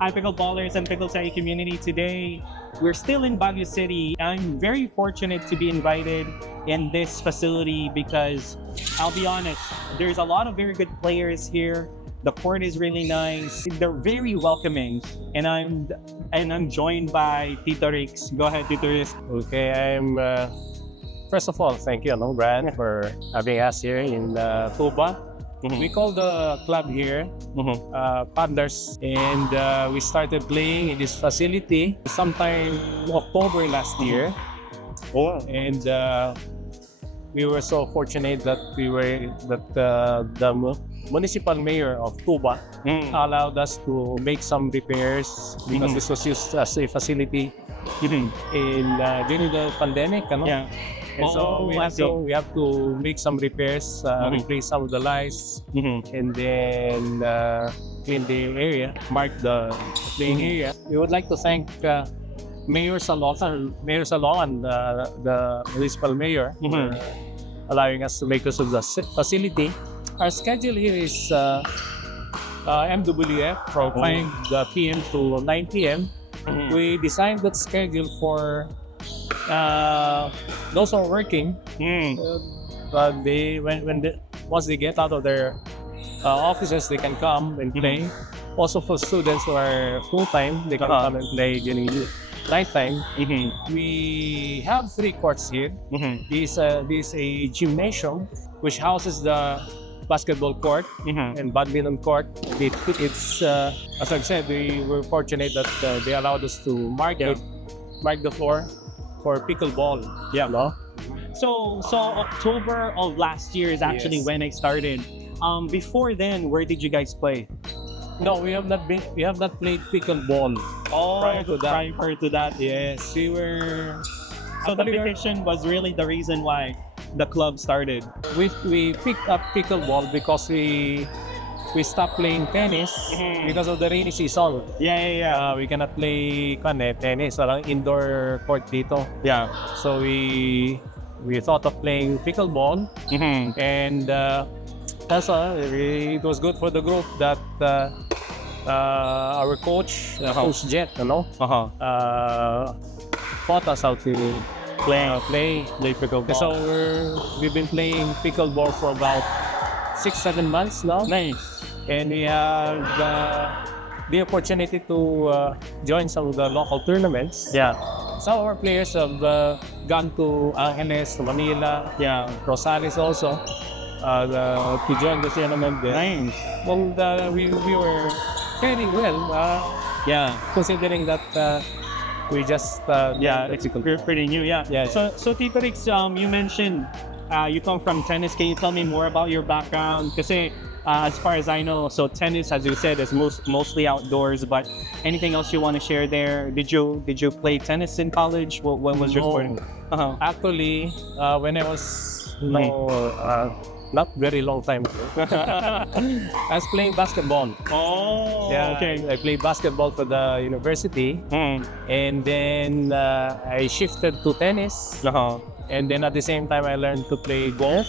Hi, pickleballers and PickleTechie community. Today, we're still in Baguio City. I'm very fortunate to be invited in this facility because I'll be honest, there's a lot of very good players here. The court is really nice. They're very welcoming, and I'm joined by Tito Rix. Go ahead, Tito Rix. Okay, first of all, thank you, Bryan, for having us here in Tuba. We call the club here Partners, and we started playing in this facility sometime October last year. And we were so fortunate that the municipal mayor of Tuba allowed us to make some repairs because this was used as a facility in during the pandemic. Yeah. And so we have to make some repairs, replace some of the lights, and then clean the area, mark the playing area. We would like to thank Mayor Salong and the municipal mayor for allowing us to make use of the facility. Our schedule here is MWF from 5 p.m. to 9 p.m. We designed that schedule for those who are working, but once they get out of their offices, they can come and play. Also for students who are full-time, they can come and play during nighttime. We have 3 courts here. This is a gymnasium which houses the basketball court and badminton court. It's as I've said, we were fortunate that they allowed us to mark the floor for pickleball. So October of last year is actually when I started. Before then, where did you guys play? No, we have not played pickleball. Prior to that, yes, we were. So the competition was really the reason why the club started. We picked up pickleball because we stopped playing tennis because of the rainy season. We cannot play tennis, indoor court dito. So we thought of playing pickleball, and it was good for the group that our coach, Coach Jet, taught us how to play pickleball. So we've been playing pickleball for about 6-7 months now. Nice. And we have the opportunity to join some of the local tournaments. Some of our players have gone to Angeles, to Manila, Rosales also, to join the tournament there. Nice. And we were faring well, considering that we just it's pretty new. So Tito Rix, you mentioned you come from tennis. Can you tell me more about your background? Because as far as I know, so tennis, as you said, is mostly outdoors. But anything else you want to share there? Did you play tennis in college? What was your sport? Actually, when I was not very long time ago, I was playing basketball. I played basketball for the university, and then I shifted to tennis, and then at the same time I learned to play golf.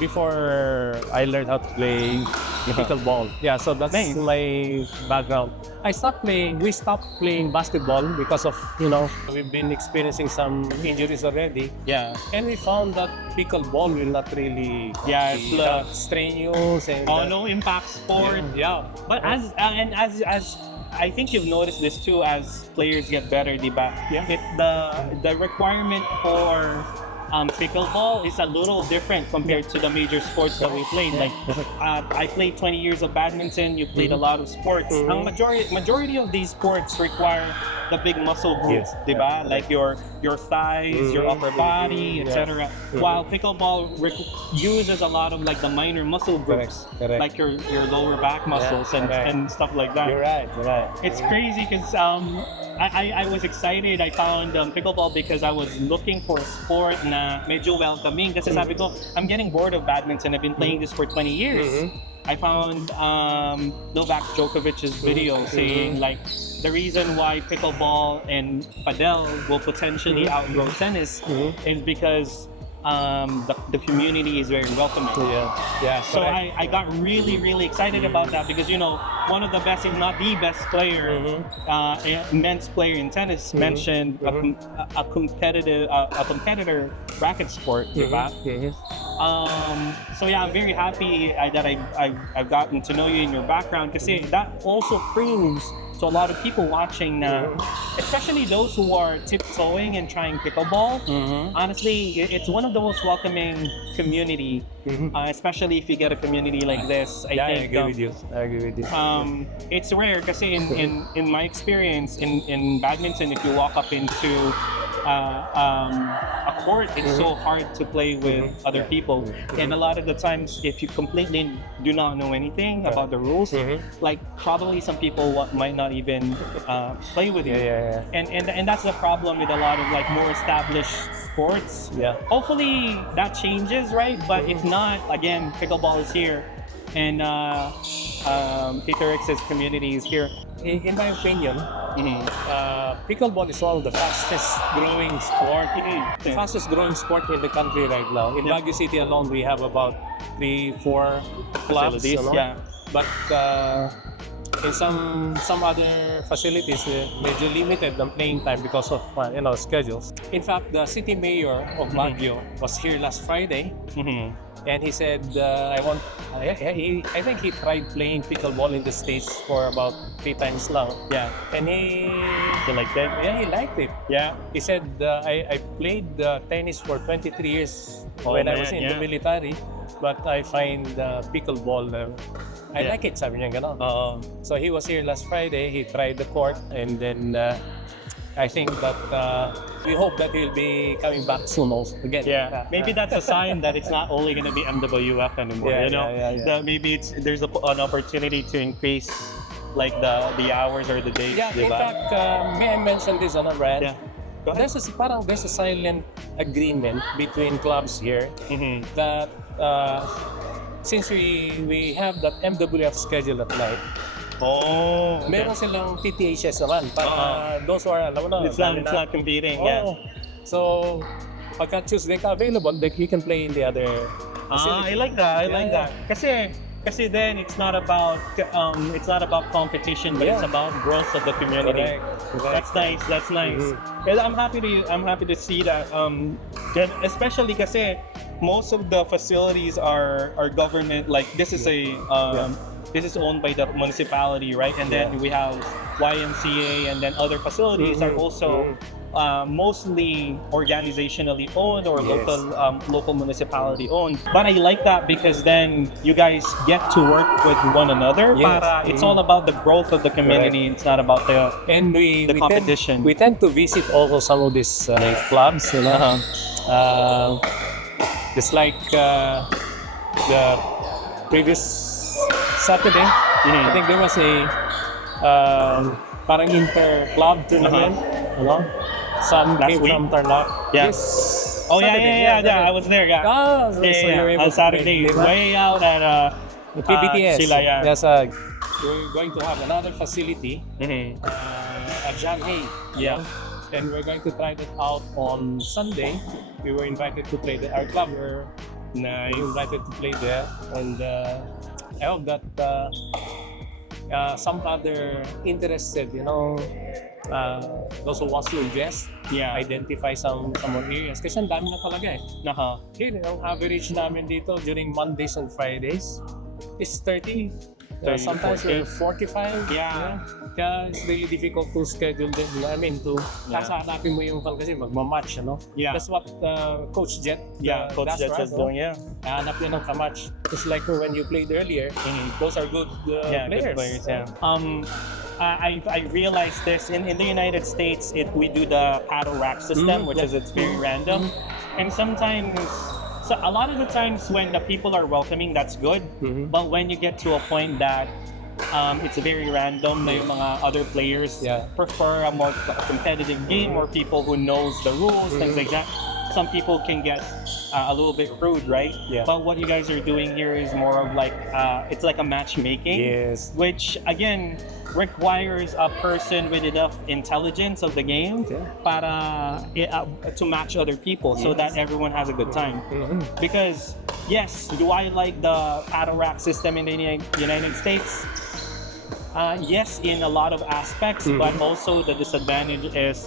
Before I learned how to play pickleball. So that's my background. We stopped playing basketball because of, we've been experiencing some injuries already. And we found that pickleball will not really strenuous and no impact sport. But as I think you've noticed this too, as players get better, diba? The requirement for pickleball is a little different compared to the major sports that we played. Like I played 20 years of badminton. You played a lot of sports. Majority of these sports require the big muscle groups, diba? Like your thighs, your upper body, etc. While pickleball uses a lot of like the minor muscle groups, like your lower back muscles and stuff like that. You're right. It's crazy because I was excited. I found pickleball because I was looking for a sport na medyo welcoming. Kasi sabi ko, I'm getting bored of badminton. I've been playing this for 20 years. I found Novak Djokovic's video saying like the reason why pickleball and padel will potentially outgrow tennis is because the community is very welcoming. Yeah. So I got really excited about that because one of the best, if not the best player, men's player in tennis mentioned a competitor racket sport, diba? So yeah, I'm very happy that I've gotten to know you in your background because that also proves to a lot of people watching now, especially those who are tiptoeing and trying pickleball. Honestly, it's one of the most welcoming community, especially if you get a community like this. I agree with you. It's rare because in my experience in badminton, if you walk up into a court, it's so hard to play with other people, and a lot of the times if you completely do not know anything about the rules, like probably some people might not even play with you. And that's the problem with a lot of like more established sports. Hopefully that changes, right? But if not, again, pickleball is here, and Tito's community is here. In my opinion, pickleball is one of the fastest growing sport. The fastest growing sport in the country right now. In Baguio City alone, we have about 3-4 clubs. But in some other facilities, medyo limited ang playing time because of schedules. In fact, the city mayor of Baguio was here last Friday. And he said, I think he tried playing pickleball in the States for about 3 times lang. And he liked it? Yeah, he liked it. He said, I played tennis for 23 years when I was in the military, but I find pickleball, I like it, sabi niya gano'n. So he was here last Friday, he tried the court, and then I think that we hope that he'll be coming back soon also again. Maybe that's a sign that it's not only going to be MWF anymore. That maybe there's an opportunity to increase like the hours or the days. In fact, may I mention this, Bryan? There's a silent agreement between clubs here that since we have that MWF schedule at night, meron silang TTHS naman para those who are, it's not competing. So pagka Tuesday ka available, you can play in the other facility. I like that. Kasi then it's not about competition, but it's about growth of the community. Correct. That's nice. And I'm happy to see that. Especially kasi most of the facilities are government. Like this is this is owned by the municipality, right? And then we have YMCA, and then other facilities are also mostly organizationally owned or local municipality owned. But I like that because then you guys get to work with one another. It's all about the growth of the community. It's not about the competition. We tend to visit also some of these clubs. Just like the previous Saturday, I think there was a parang inter-club tournament. Son came from Tarlac. Yes. I was there. On Saturday, way out at PBTS. Sila, we're going to have another facility at Janhay. And we're going to try that out on Sunday. We were invited to play our club. We were invited to play there, and I hope that some other interested, those who wants to invest, identify some areas. Kasi ang dami na talaga eh. Here, ang average namin dito during Mondays and Fridays is 30. Sometimes 45. Kaya it's really difficult to schedule them. I mean, hanapin mo yung kasi magmamatch, That's what Coach Jet Coach Jet is doing, hanap niya ng kamatch. Just like when you played earlier, those are good players. I realized this in the United States. We do the paddle rack system, which is it's very random, and sometimes. So a lot of the times when the people are welcoming, that's good. But when you get to a point that it's very random, na yung mga other players prefer a more competitive game or people who knows the rules, things like that. Some people can get a little bit rude, right? But what you guys are doing here is more of like it's like a matchmaking, which again requires a person with enough intelligence of the game para to match other people so that everyone has a good time. Because yes, do I like the paddle rack system in the United States? Yes, in a lot of aspects, but also the disadvantage is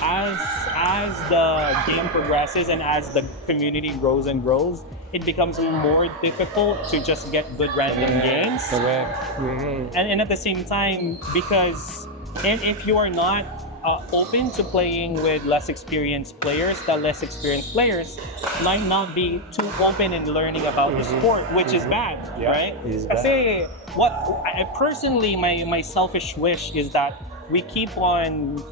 as the game progresses and as the community grows and grows, it becomes more difficult to just get good random games. And at the same time, because if you are not open to playing with less experienced players, the less experienced players might not be too open in learning about the sport, which is bad, right? Kasi personally, my selfish wish is that we keep on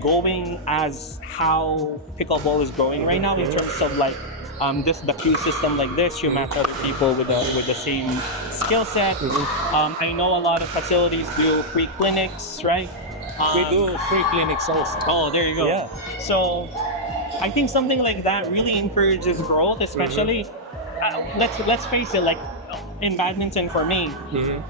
going as how pickleball is growing right now in terms of like the queue system like this. You match other people with the same skill set. I know a lot of facilities do free clinics, right? We do free clinics also. Oh, there you go. Yeah. So I think something like that really encourages growth, especially let's face it, like in badminton for me,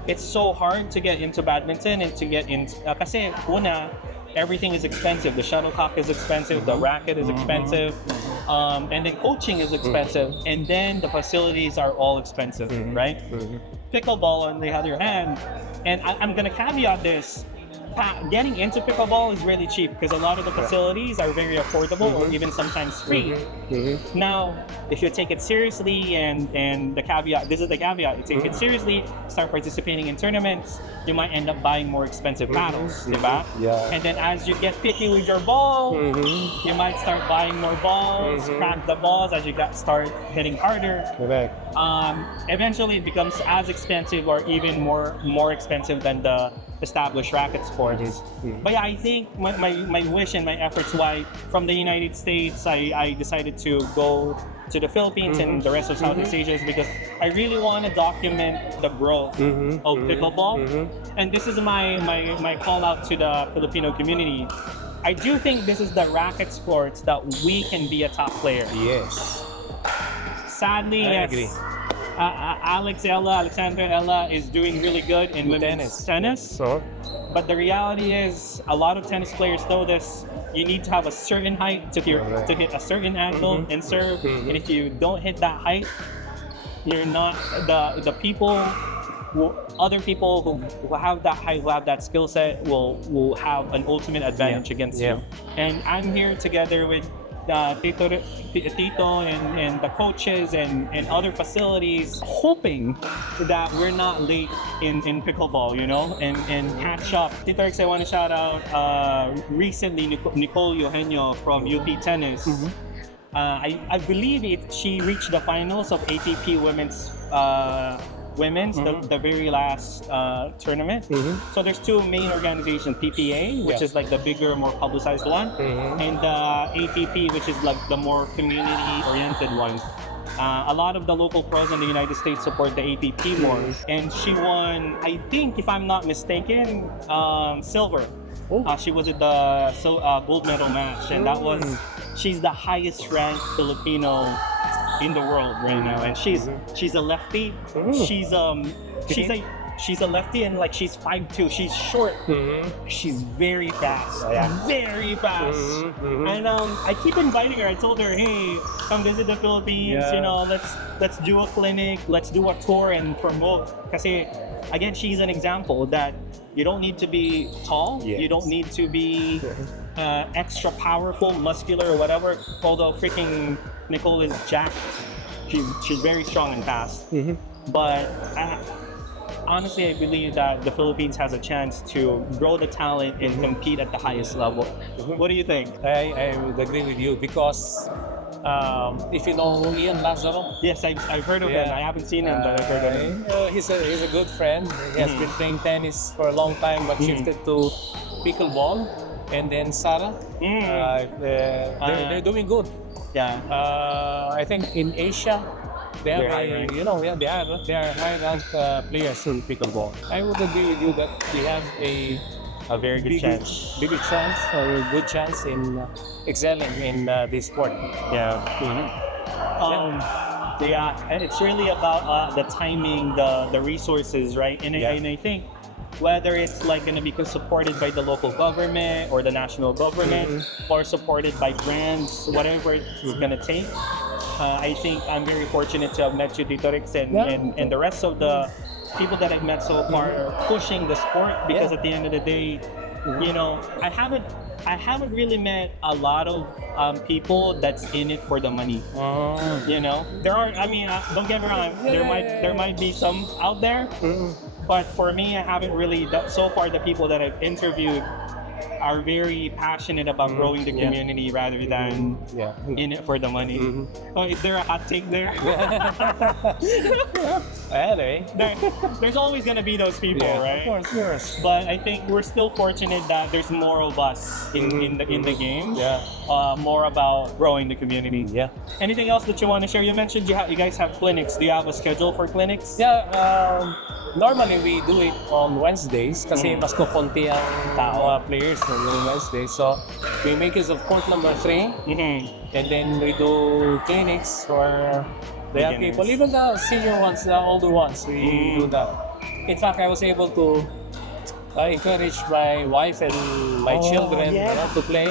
it's so hard to get into badminton and to get into kasi una, everything is expensive. The shuttlecock is expensive, the racket is expensive, and then coaching is expensive, and then the facilities are all expensive, right? Pickleball, on the other hand, and I'm gonna caveat this, getting into pickleball is really cheap because a lot of the facilities are very affordable or even sometimes free. Now, if you take it seriously, and the caveat, this is the caveat, you take it seriously, start participating in tournaments, you might end up buying more expensive paddles, diba? Yeah. And then as you get picky with your ball, you might start buying more balls, crack the balls as you start hitting harder. Correct. Eventually it becomes as expensive or even more expensive than the established racket sports. But yeah, I think my wish and my efforts why from the United States I decided to go to the Philippines and the rest of Southeast Asia is because I really want to document the growth of pickleball. And this is my call out to the Filipino community. I do think this is the racket sports that we can be a top player. Yes. Sadly, I yes. agree. Alexandra Ella is doing really good in women's tennis. So, but the reality is, a lot of tennis players know this. You need to have a certain height to hit a certain angle and serve. And if you don't hit that height, you're not the people. Other people who have that height, who have that skill set, will have an ultimate advantage against you. And I'm here together with Tito and the coaches and other facilities, hoping that we're not late in pickleball, you know, and catch up. Tito, I want to shout out recently Nicole Yeno from UP Tennis. I believe she reached the finals of ATP Women's the very last tournament. So there's two main organizations, PPA, which is like the bigger, more publicized one, and ATP, which is like the more community-oriented one. A lot of the local pros in the United States support the ATP more, and she won, I think, if I'm not mistaken, silver. She was at the gold medal match, and that was, she's the highest ranked Filipino in the world right now, and she's a lefty. She's a lefty, and like she's 5'2". She's short. She's very fast. Very fast. And I keep inviting her. I told her, hey, come visit the Philippines. You know, let's do a clinic. Let's do a tour and promote. Kasi again, she's an example that you don't need to be tall. You don't need to be extra powerful, muscular, or whatever. Although freaking Nicole is jacked. She's very strong and fast. But honestly, I believe that the Philippines has a chance to grow the talent and compete at the highest level. What do you think? I would agree with you because if you know Ian Lazaro. Yes, I've heard of him. I haven't seen him, but I've heard of him. He's a good friend. He has been playing tennis for a long time, but shifted to pickleball. And then Sarah, they're doing good. I think in Asia, they are high ranked players in pickleball. I would agree with you that we have a very good chance. Bigger chance or a good chance in excelling in this sport. It's really about the timing, the resources, right? And I think whether it's like going to be supported by the local government or the national government, or supported by brands, whatever it's going to take. I think I'm very fortunate to have met you, Tito Rix, and the rest of the people that I've met so far are pushing the sport, because at the end of the day, you know, I haven't really met a lot of people that's in it for the money. You know, there are. I mean, don't get me wrong. There might be some out there, but for me, I haven't really. So far, the people that I've interviewed are very passionate about growing the community rather than in it for the money. Oh, is there a hot take there? Anyway, there's always gonna be those people, right? Of course. But I think we're still fortunate that there's more of us in the game. More about growing the community. Anything else that you want to share? You mentioned you guys have clinics. Do you have a schedule for clinics? Normally we do it on Wednesdays kasi mas kukunti ang players on Wednesdays. So we make use of court number 3, and then we do clinics for the young people, even the senior ones, the older ones. We do that. In fact, I was able to encourage my wife and my children to play.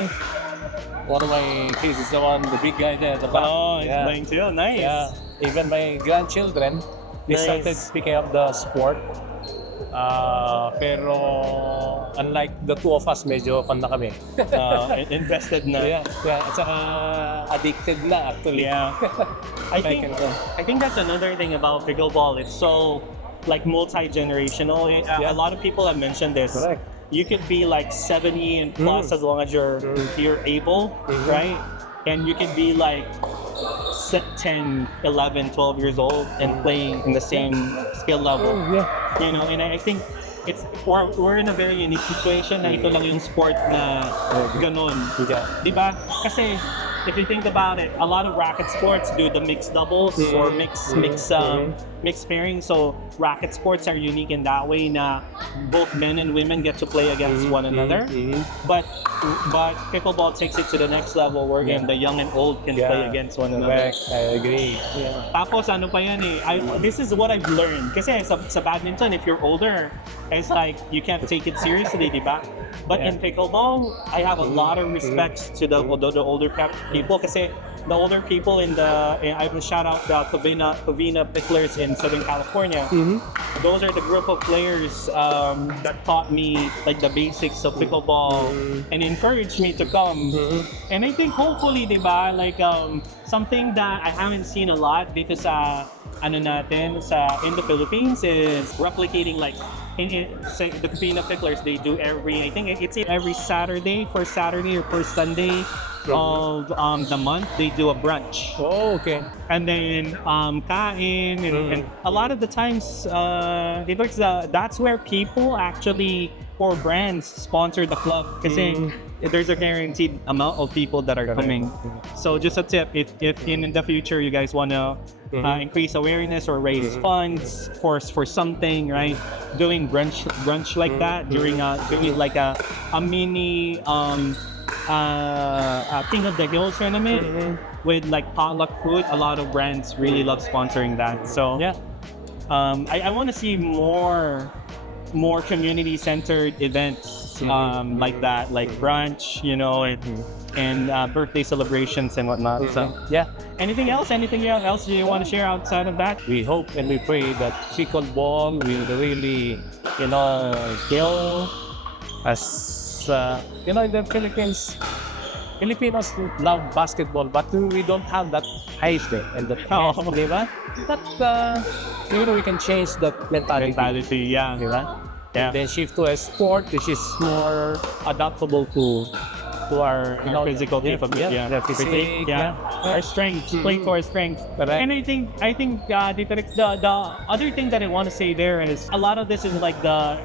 One of my kids is the big guy there at the back. He's playing too. Nice. Even my grandchildren, they started picking up the sport. Pero unlike the two of us, medyo na kami. Invested na. At saka addicted na actually. I think that's another thing about pickleball. It's so like multi-generational. A lot of people have mentioned this. Correct. You could be like 70 and plus as long as you're able, right? And you could be like 10, 11, 12 years old and playing in the same skill level. You know, and I think we're in a very unique situation na ito lang yung sport na ganon. Diba? Kasi if you think about it, a lot of racket sports do the mixed doubles or mixed pairing. So racket sports are unique in that way na both men and women get to play against one another. But pickleball takes it to the next level where again the young and old can play against one another. I agree. Tapos ano pa yan this is what I've learned. Kasi sa badminton, if you're older, it's like you can't take it seriously, diba? But in pickleball, I have a lot of respect to the older people kasi the older people I will shout out the Filipina Picklers in Southern California. Those are the group of players that taught me like the basics of pickleball and encouraged me to come. And I think hopefully, diba, like something that I haven't seen a lot dito sa in the Philippines is replicating like say the Filipina Picklers, they do I think it's every Saturday or first Sunday of the month, they do a brunch. Oh, okay. And then kain and a lot of the times that's where people actually or brands sponsor the club kasi there's a guaranteed amount of people that are coming. So just a tip, if in the future you guys want to increase awareness or raise funds for something, right? Doing brunch like that during like a mini King of the Hill tournament with like potluck food. A lot of brands really love sponsoring that. So I want to see more community-centered events like that, like brunch, you know, and birthday celebrations and whatnot. So anything else do you want to share outside of that? We hope and we pray that pickleball will really, you know, kill as you know, in the Philippines, Filipinos love basketball, but we don't have that hype and the diba? But you know, we can change that mentality. Diba? Then shift to a sport which is more adaptable to our physical capability, our strength, play to our strength. And I think the other thing that I want to say there is a lot of this is like the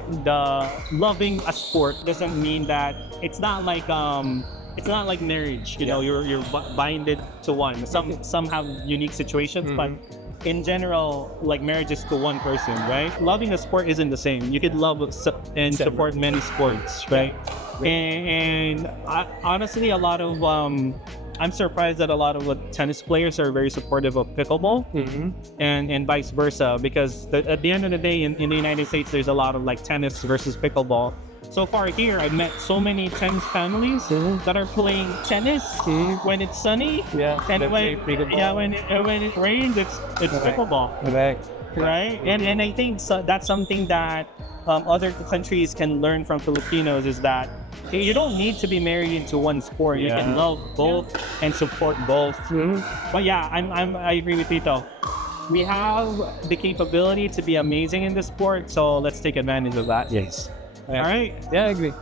loving a sport doesn't mean that it's not like marriage. You know, you're binded to one. Some have unique situations, but in general, like marriage is to one person, right? Loving a sport isn't the same. You could love and support many sports, right? And honestly, a lot of I'm surprised that a lot of tennis players are very supportive of pickleball, and vice versa. Because at the end of the day, in the United States, there's a lot of like tennis versus pickleball. So far here, I've met so many tennis families that are playing tennis when it's sunny. Yeah, and when it rains, it's pickleball. Right? And I think that's something that other countries can learn from Filipinos, is that you don't need to be married into one sport. You can love both and support both. But yeah, I agree with Tito. We have the capability to be amazing in the sport, so let's take advantage of that. Yes. All right. Yeah, I agree.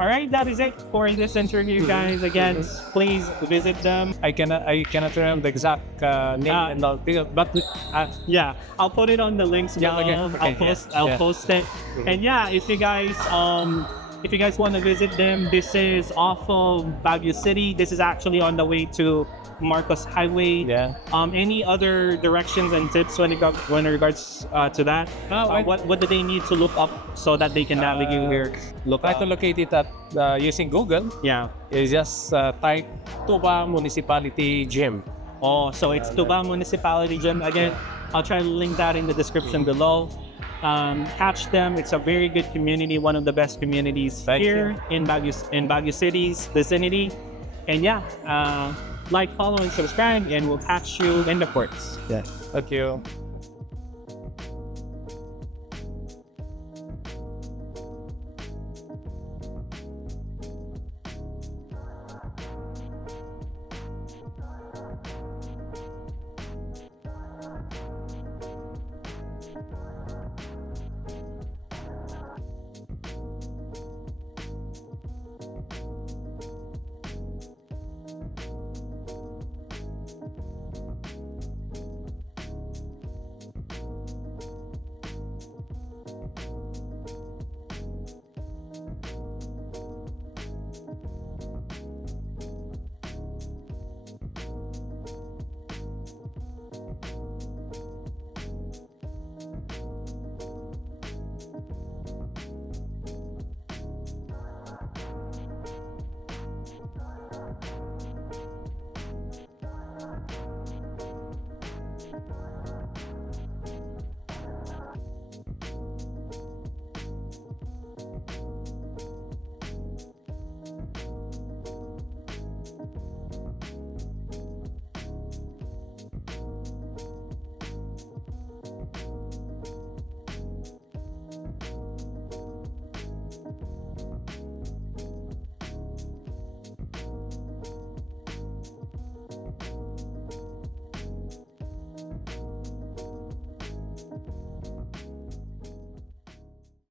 All right, that is it for this interview, guys. Again, please visit them. I cannot remember the exact name and all, but yeah, I'll put it on the links below. I'll post it. And yeah, if you guys want to visit them, this is off of Baguio City. This is actually on the way to Marcos Highway. Yeah. Any other directions and tips when regards to that? What do they need to look up so that they can navigate here? Try to locate it at using Google. Yeah. You just type Tuba Municipality Gym. Oh, so it's Tuba Municipality Gym. Again, I'll try to link that in the description below. Catch them. It's a very good community, one of the best communities here in Baguio City's vicinity. And yeah, like, follow, and subscribe, and we'll catch you in the courts. Yeah. Thank you.